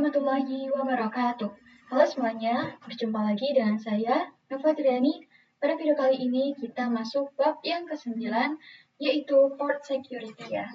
warahmatullahi wabarakatuh. Halo semuanya, berjumpa lagi dengan saya, Nova Triani. Pada video kali ini kita masuk bab yang ke-9, yaitu Port Security ya.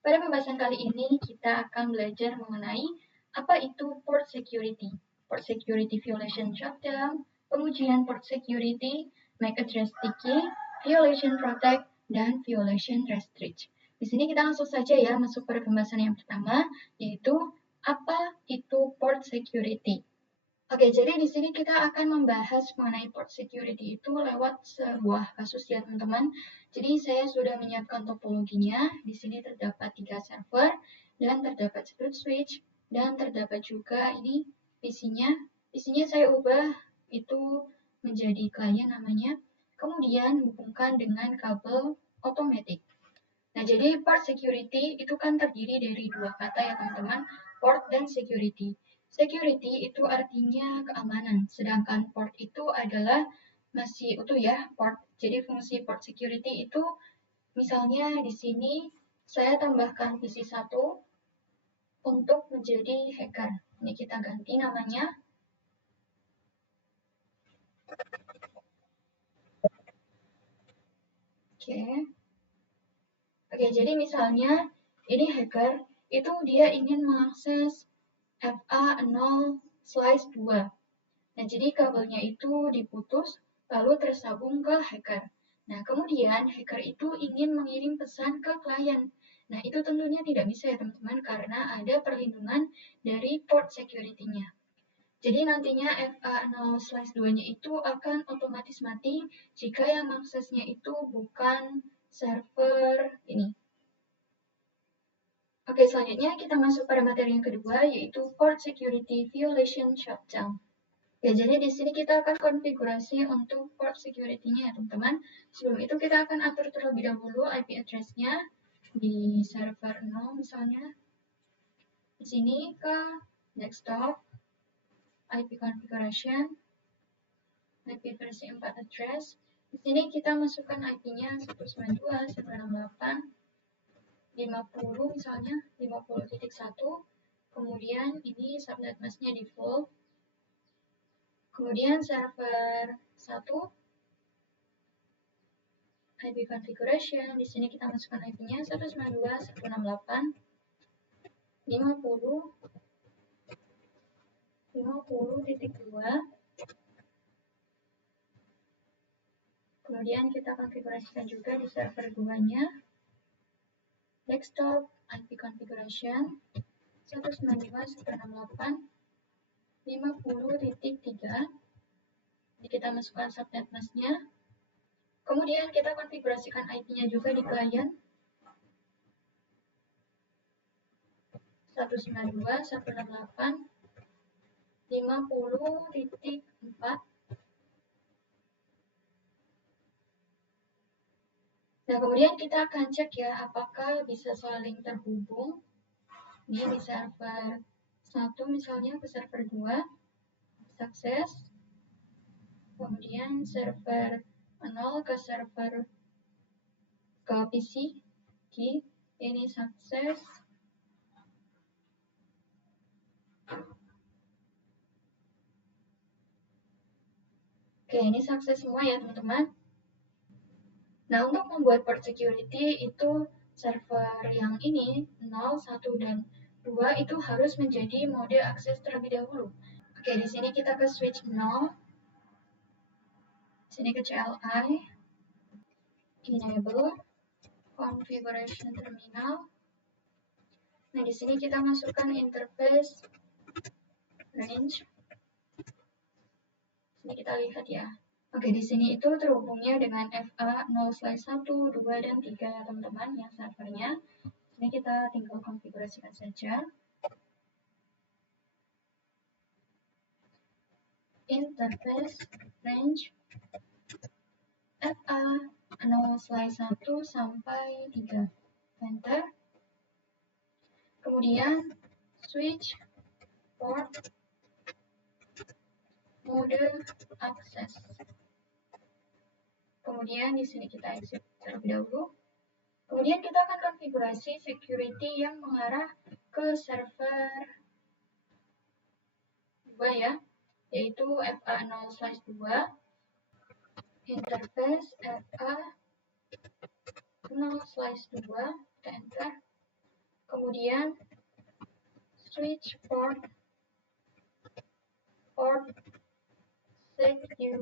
Pada pembahasan kali ini kita akan belajar mengenai apa itu Port Security, Port Security Violation Shutdown, pengujian Port Security, MAC Address Sticky, Violation Protect, dan Violation Restrict. Di sini kita langsung saja ya masuk pada pembahasan yang pertama, yaitu apa itu Port Security. Oke, jadi di sini kita akan membahas mengenai Port Security itu lewat sebuah kasus ya teman-teman. Jadi saya sudah menyiapkan topologinya. Di sini terdapat 3 server dan terdapat split switch dan terdapat juga ini PC-nya. PC-nya saya ubah itu menjadi klien namanya. Kemudian hubungkan dengan kabel otomatis. Nah, jadi port security itu kan terdiri dari dua kata ya teman-teman, port dan security. Security itu artinya keamanan, sedangkan port itu adalah masih utuh ya, port. Jadi fungsi port security itu misalnya di sini saya tambahkan PC1 untuk menjadi hacker. Ini kita ganti namanya. Oke, jadi misalnya ini hacker, itu dia ingin mengakses FA0/2. Nah, jadi kabelnya itu diputus, lalu tersambung ke hacker. Nah, kemudian hacker itu ingin mengirim pesan ke klien. Nah, itu tentunya tidak bisa ya teman-teman, karena ada perlindungan dari port security-nya. Jadi nantinya FA0/2-nya itu akan otomatis mati jika yang mengaksesnya itu bukan server ini. Oke, selanjutnya kita masuk pada materi yang kedua, yaitu Port Security Violation Shutdown. Ya, jadi di sini kita akan konfigurasi untuk port security-nya ya teman-teman. Sebelum itu kita akan atur terlebih dahulu IP address-nya di server 0 misalnya. Di sini ke desktop, IP configuration, IP versi 4 address. Di sini kita masukkan IP-nya 192.168.50 misalnya, 50.1. Kemudian ini subnet mask-nya default. Kemudian server 1 IP configuration, di sini kita masukkan IP-nya 192.168.50.2. Kemudian kita konfigurasikan juga di server 2-nya. Desktop IP configuration 192.168.50.3. Jadi kita masukkan subnet mask-nya. Kemudian kita konfigurasikan IP-nya juga di klien 192.168.50.4. Nah, kemudian kita akan cek ya apakah bisa saling terhubung. Ini di server 1 misalnya ke server 2, sukses. Kemudian server 0 ke server ke PC, ini sukses. Oke, ini sukses semua ya teman-teman. Nah, untuk membuat port security itu server yang ini 0, 1, dan 2 itu harus menjadi mode akses terlebih dahulu. Oke, di sini kita ke switch 0. Sini ke CLI, enable, configuration terminal. Nah, di sini kita masukkan interface range. Sini kita lihat ya. Oke, di sini itu terhubungnya dengan FA0/1, 2, dan 3 ya teman-teman yang servernya. Sini kita tinggal konfigurasikan saja. Interface range FA0/1 sampai 3. Enter. Kemudian switch port mode akses. Kemudian di sini kita exit terlebih dahulu. Kemudian kita akan konfigurasi security yang mengarah ke server 2 ya, yaitu FA0/2, interface FA0/2, kita enter, kemudian switch port security,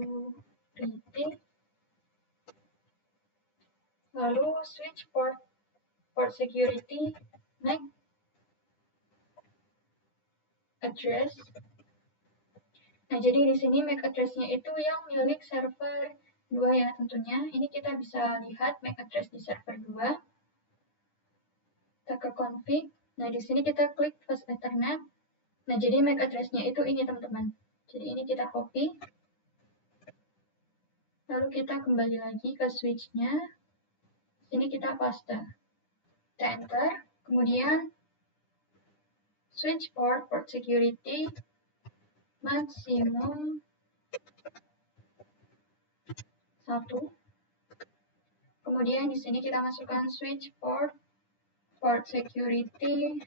lalu switch port security MAC address. Nah, jadi di sini MAC address-nya itu yang milik server 2 ya tentunya. Ini kita bisa lihat MAC address di server 2. Kita ke config. Nah, di sini kita klik fast ethernet. Nah, jadi MAC address-nya itu ini teman-teman. Jadi ini kita copy. Lalu kita kembali lagi ke switch-nya. Sini kita paste. Kita enter. Kemudian switch port security maksimum 1. Kemudian di sini kita masukkan switch port security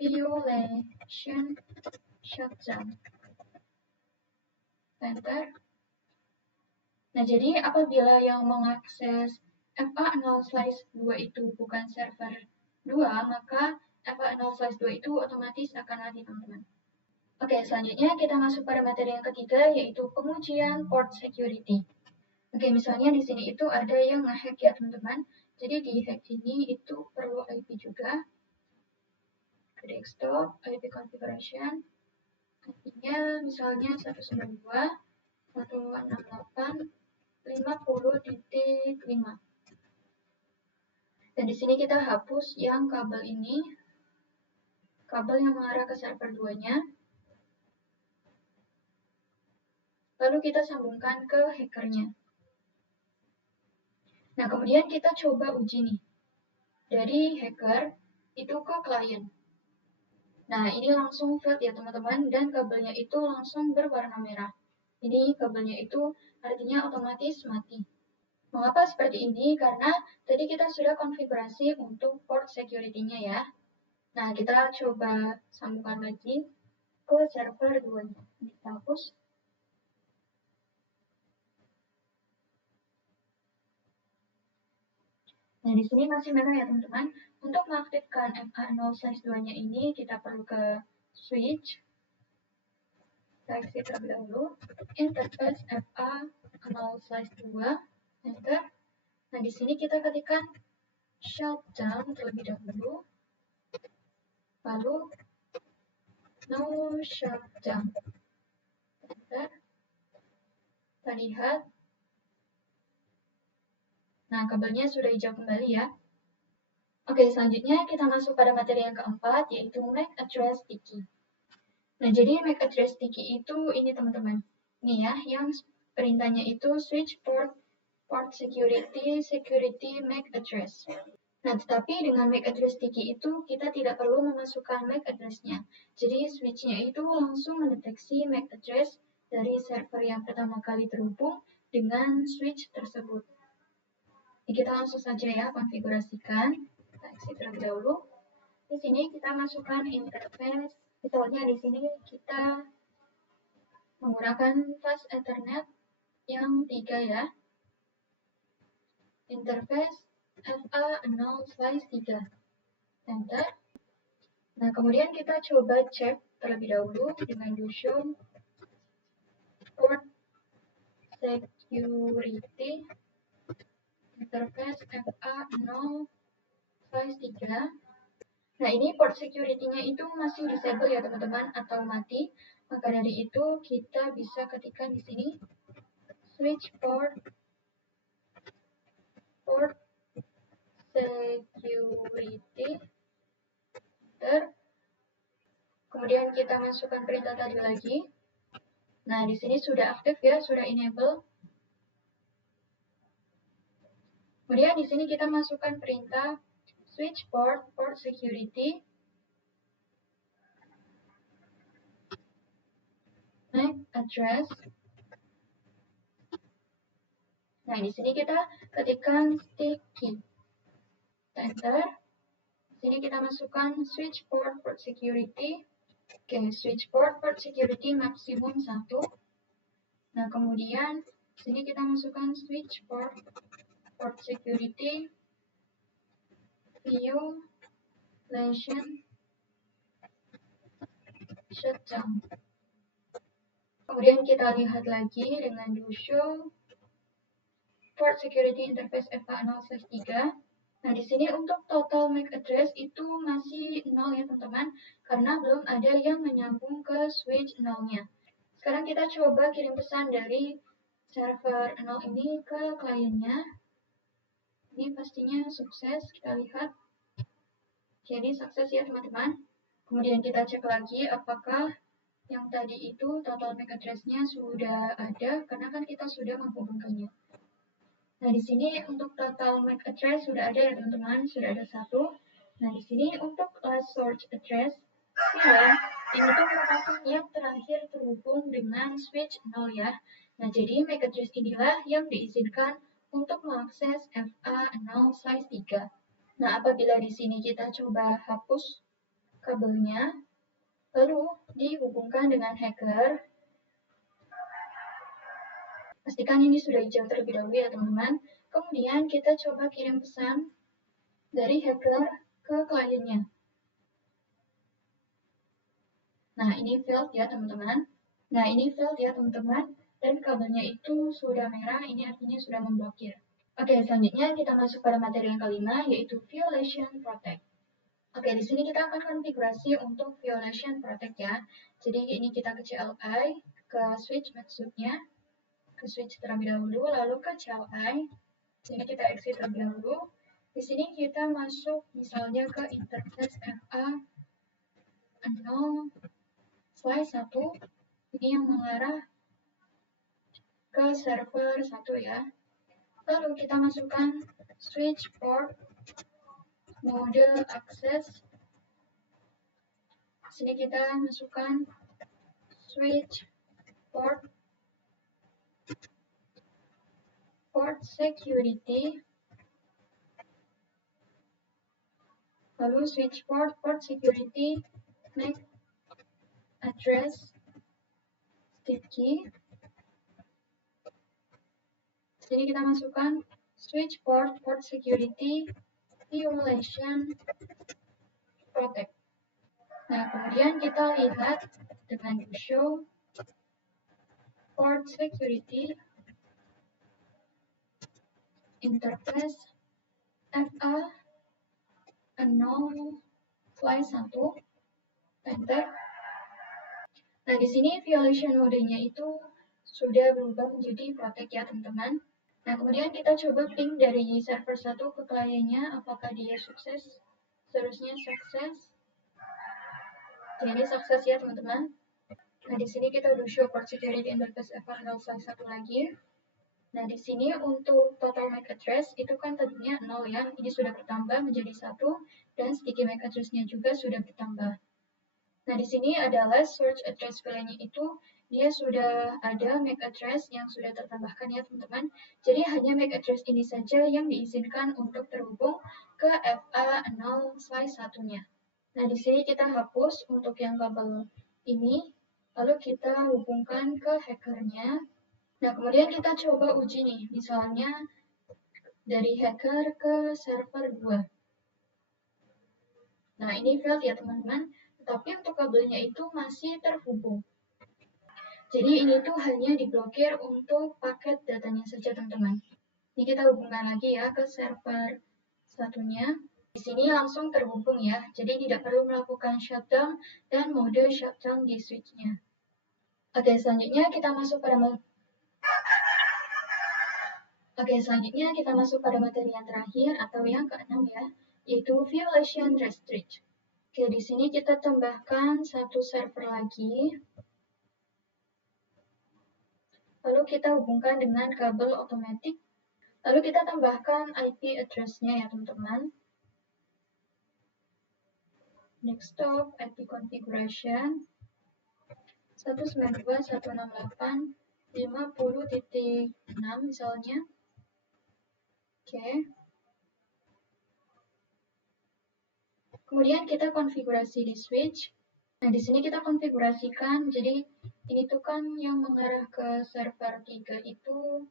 violation shutdown. Enter. Nah, jadi apabila yang mengakses FA0/2 itu bukan server 2, maka FA0/2 itu otomatis akan mati, teman-teman. Oke, selanjutnya kita masuk pada materi yang ketiga, yaitu pengujian port security. Oke, misalnya di sini itu ada yang ngehack ya, teman-teman. Jadi di hack ini itu perlu IP juga. Ke desktop, IP configuration. IP-nya misalnya 192.168.50.5. Dan di sini kita hapus yang kabel ini, kabel yang mengarah ke server 2-nya. Lalu kita sambungkan ke hackernya. Nah, kemudian kita coba uji nih. Dari hacker itu ke klien. Nah, ini langsung failed ya teman-teman, dan kabelnya itu langsung berwarna merah. Ini kabelnya itu artinya otomatis mati. Mengapa seperti ini? Karena tadi kita sudah konfigurasi untuk port security-nya ya. Nah, kita coba sambungkan lagi ke server 2-nya. Kita hapus. Nah, di sini masih merah ya teman-teman. Untuk mengaktifkan FA0/2-nya ini, kita perlu ke switch. Kita exit terlebih dahulu. Interface FA0/2. Enter. Nah, di sini kita ketikkan shutdown terlebih dahulu. Lalu no shutdown. Enter. Kita lihat. Nah, kabelnya sudah hijau kembali ya. Oke, selanjutnya kita masuk pada materi yang keempat, yaitu MAC address sticky. Nah, jadi MAC address sticky itu ini teman-teman. Ini ya, yang perintahnya itu switch port security MAC address. Nah, tetapi dengan MAC address sticky itu kita tidak perlu memasukkan MAC address-nya. Jadi switch-nya itu langsung mendeteksi MAC address dari server yang pertama kali terhubung dengan switch tersebut. Jadi kita langsung saja ya konfigurasikan. Kita exit terlebih dahulu. Di sini kita masukkan interface. Misalnya di sini kita menggunakan fast ethernet yang 3 ya. Interface FA0/3. Enter. Nah, kemudian kita coba cek terlebih dahulu dengan Dushum port security interface FA0/3. Nah, ini port security-nya itu masih disable ya teman-teman atau mati. Maka dari itu kita bisa ketikkan di sini switch port security. Kemudian kita masukkan perintah tadi lagi. Nah, di sini sudah aktif ya, sudah enable. Kemudian di sini kita masukkan perintah switch port security MAC address. Nah, di sini kita ketikkan sticky. Enter. Sini kita masukkan switch port security. Oke, switch port security maksimum 1. Nah, kemudian sini kita masukkan switch port security violation shutdown. Kemudian kita lihat lagi dengan do show port security interface FA0/3. Nah, di sini untuk total MAC address itu masih 0 ya teman-teman, karena belum ada yang menyambung ke switch 0-nya. Sekarang kita coba kirim pesan dari server 0 ini ke kliennya. Ini pastinya sukses, kita lihat. Jadi sukses ya teman-teman. Kemudian kita cek lagi apakah yang tadi itu total MAC address-nya sudah ada, karena kan kita sudah menghubungkannya. Nah, di sini untuk total MAC address sudah ada ya teman-teman, sudah ada 1. Nah, di sini untuk last source address, ya, ini tuh merupakan yang terakhir terhubung dengan switch 0 ya. Nah, jadi MAC address inilah yang diizinkan untuk mengakses FA0/3. Nah, apabila di sini kita coba hapus kabelnya, lalu dihubungkan dengan hacker, pastikan ini sudah hijau terlebih dahulu ya teman-teman. Kemudian kita coba kirim pesan dari hacker ke kliennya. Nah, ini failed ya teman-teman. Dan kabelnya itu sudah merah, ini artinya sudah memblokir. Oke, selanjutnya kita masuk pada materi yang kelima, yaitu Violation Protect. Oke, di sini kita akan konfigurasi untuk Violation Protect ya. Jadi ini kita ke CLI, ke switch maksudnya, ke switch terlebih dahulu, lalu ke CLI. Sini kita exit terlebih dahulu. Di sini kita masuk misalnya ke interface FA0/1. Ini yang mengarah ke server 1 ya. Lalu kita masukkan switch port mode access. Sini kita masukkan switch port security. Lalu switch port security MAC address sticky. Sini kita masukkan switch port security violation protect. Nah, kemudian kita lihat dengan show port security interface FA0/1, enter. Nah, di sini violation modenya itu sudah berubah menjadi protect ya teman-teman. Nah, kemudian kita coba ping dari server 1 ke kliennya, apakah dia sukses. Seharusnya sukses. Jadi sukses ya teman-teman. Nah, di sini kita udah show port security interface FA0/1 lagi. Nah, di sini untuk total MAC address itu kan tadinya 0 ya, ini sudah bertambah menjadi 1, dan sticky MAC address-nya juga sudah bertambah. Nah, di sini adalah source address filenya itu, dia sudah ada MAC address yang sudah tertambahkan ya teman-teman. Jadi hanya MAC address ini saja yang diizinkan untuk terhubung ke FA0/1-nya. Nah, di sini kita hapus untuk yang kabel ini, lalu kita hubungkan ke hackernya. Nah, kemudian kita coba uji nih, misalnya dari hacker ke server 2. Nah, ini failed ya teman-teman, tetapi untuk kabelnya itu masih terhubung. Jadi ini tuh hanya diblokir untuk paket datanya saja teman-teman. Ini kita hubungkan lagi ya ke server satunya. Di sini langsung terhubung ya, jadi tidak perlu melakukan shutdown dan mode shutdown di switch-nya. Oke, selanjutnya kita masuk pada materi yang terakhir atau yang keenam ya, yaitu Violation Restrict. Oke, di sini kita tambahkan satu server lagi. Lalu kita hubungkan dengan kabel otomatis. Lalu kita tambahkan IP address-nya ya teman-teman. Desktop IP configuration 192.168.50.6 misalnya. Oke. Kemudian kita konfigurasi di switch. Nah, di sini kita konfigurasikan, jadi ini tuh kan yang mengarah ke server 3 itu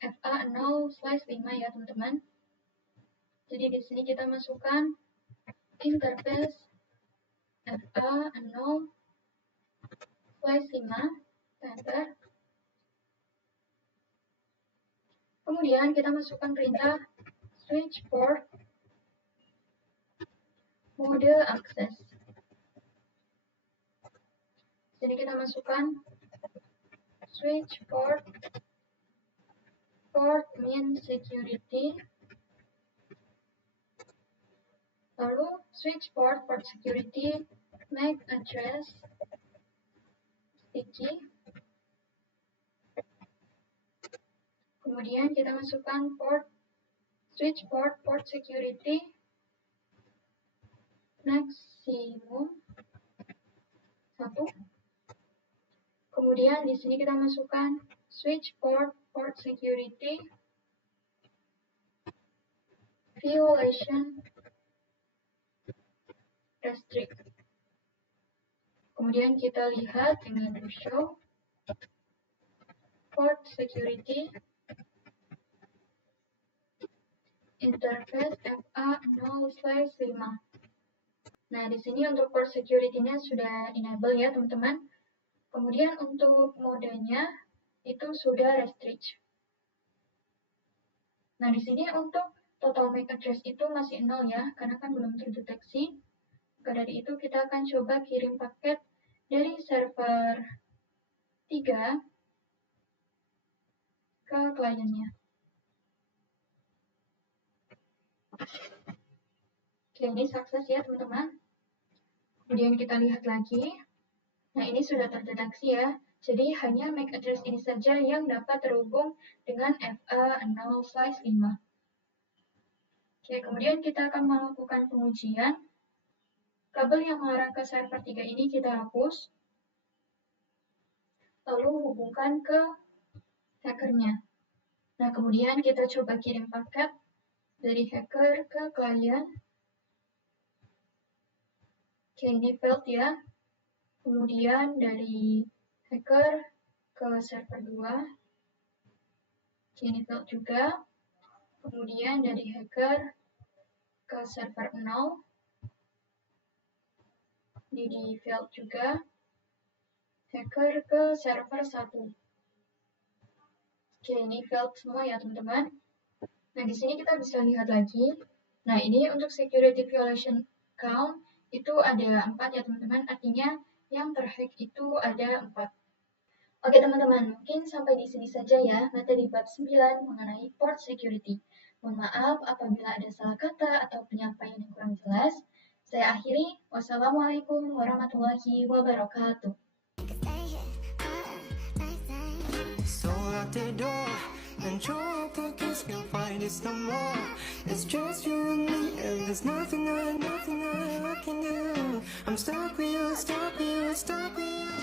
FA0/5 ya teman-teman. Jadi di sini kita masukkan interface FA0/5, enter. Kemudian kita masukkan perintah switch port mode access. Jadi kita masukkan switch port mean security, lalu switch port security MAC address sticky. Kemudian kita masukkan switch port security maximum 1. Kemudian di sini kita masukkan switch port security violation restrict. Kemudian kita lihat dengan show port security interface FA0/5. Nah, di sini untuk port security-nya sudah enable ya, teman-teman. Kemudian untuk modenya itu sudah restrict. Nah, di sini untuk total MAC address itu masih 0 ya, karena kan belum terdeteksi. Maka dari itu kita akan coba kirim paket dari server 3 ke kliennya. Oke, ini sukses ya teman-teman. Kemudian kita lihat lagi. Nah, ini sudah terdeteksi ya. Jadi hanya MAC address ini saja yang dapat terhubung dengan FA0/5. Oke, kemudian kita akan melakukan pengujian. Kabel yang mengarah ke server 3 ini kita hapus. Lalu hubungkan ke hackernya. Nah, kemudian kita coba kirim paket dari hacker ke klien. Oke, ini failed ya. Kemudian dari hacker ke server 2. Oke, ini failed juga. Kemudian dari hacker ke server 0. Ini di failed juga. Hacker ke server 1. Oke, ini failed semua ya teman-teman. Nah, di sini kita bisa lihat lagi. Nah, ini untuk security violation count itu ada 4 ya teman-teman. Artinya yang terhack itu ada 4. Oke teman-teman, mungkin sampai di sini saja ya materi bab 9 mengenai port security. Mohon maaf apabila ada salah kata atau penyampaian yang kurang jelas. Saya akhiri. Wassalamualaikum warahmatullahi wabarakatuh. So out the door and your pockets can find it no more. It's just you and me, and there's nothing I can do. I'm stuck with you, stuck with you, stuck with you.